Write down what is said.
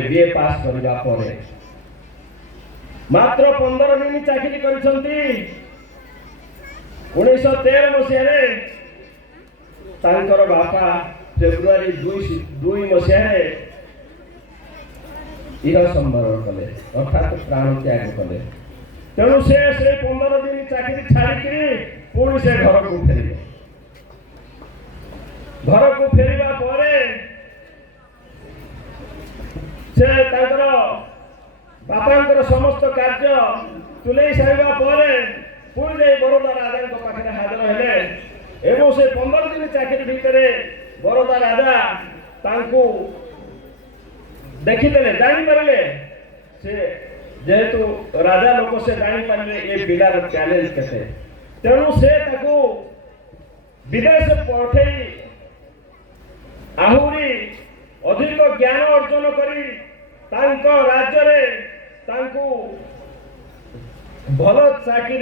BA पास करबा परे मात्र 15 दिन चाकरी करिसंती। 1913 मसीह तांकर बापा फेब्रुआरी 2 मसीह इह संवरण कले अर्थात प्राण त्याग कले। तेणु से 15 दिन चाकरी छाड़ी पुणी से घर को फेरिले। घर को फेरिबा परे से तांकर बापांकर समस्त कार्य तुले सारिबा परे पुणी बरोदा राजा पाखे हाजर हेले एवं से 15 दिन चाकरी भितर बरोदा राजा तांकू देखिदेले जानीपारे से जेहेतु राजा लोक से जानीपारे ये पिलार टैलेंट केते। तेणु से ताकू विदेश पठे आहुरी अधिक ज्ञान अर्जन करी तांको राज्य रे तांकू भल चाकरी